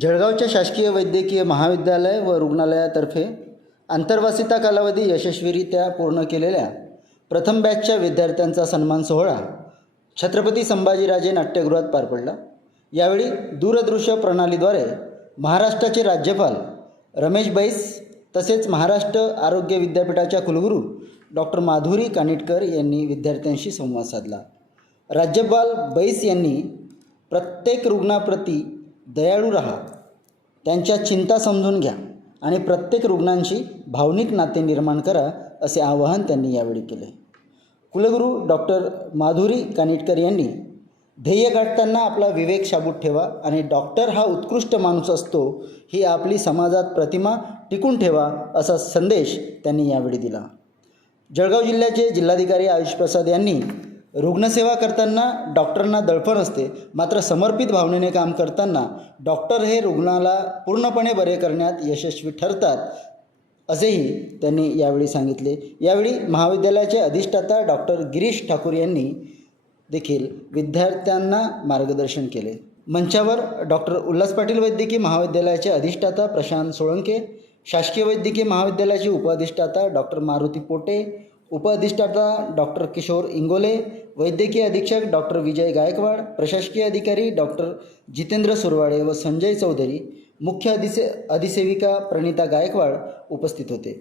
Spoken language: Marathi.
जळगावच्या शासकीय वैद्यकीय महाविद्यालय व रुग्णालयातर्फे आंतरवासिता कालावधी यशस्वीरित्या पूर्ण केलेल्या प्रथम बॅचच्या विद्यार्थ्यांचा सन्मान सोहळा छत्रपती संभाजीराजे नाट्यगृहात पार पडला. यावेळी दूरदृश्य प्रणालीद्वारे महाराष्ट्राचे राज्यपाल रमेश बैस तसेच महाराष्ट्र आरोग्य विद्यापीठाच्या कुलगुरू डॉक्टर माधुरी कानिटकर यांनी विद्यार्थ्यांशी संवाद साधला. राज्यपाल बैस यांनी प्रत्येक रुग्णाप्रती दयाळू राहा. त्यांच्या चिंता समजून घ्या आणि प्रत्येक रुग्णांशी भावनिक नाते निर्माण करा असे आवाहन त्यांनी यावेळी केले. कुलगुरू डॉक्टर माधुरी कानिटकर यांनी ध्येय गाठताना आपला विवेक शाबूत ठेवा आणि डॉक्टर हा उत्कृष्ट माणूस असतो ही आपली समाजात प्रतिमा टिकून ठेवा असा संदेश त्यांनी यावेळी दिला. जळगाव जिल्ह्याचे जिल्हाधिकारी आयुष प्रसाद यांनी रुग्णसेवा करताना डॉक्टरांना दडपण असते. मात्र समर्पित भावनेने काम करताना डॉक्टर हे रुग्णाला पूर्णपणे बरे करण्यात यशस्वी ठरतात असेही त्यांनी यावेळी सांगितले. यावेळी महाविद्यालयाचे अधिष्ठाता डॉक्टर गिरीश ठाकूर यांनी देखील विद्यार्थ्यांना मार्गदर्शन केले. मंचावर डॉक्टर उल्हास पाटील वैद्यकीय महाविद्यालयाचे अधिष्ठाता प्रशांत सोळंके शासकीय वैद्यकीय महाविद्यालयाचे उपअधिष्ठाता डॉक्टर मारुती पोटे उपअधिष्ठाता डॉक्टर किशोर इंगोले वैद्यकीय अधीक्षक डॉक्टर विजय गायकवाड प्रशासकीय अधिकारी डॉक्टर जितेंद्र सुरवाडे व संजय चौधरी मुख्य अधिसे अधिसेविका प्रणिता गायकवाड उपस्थित होते.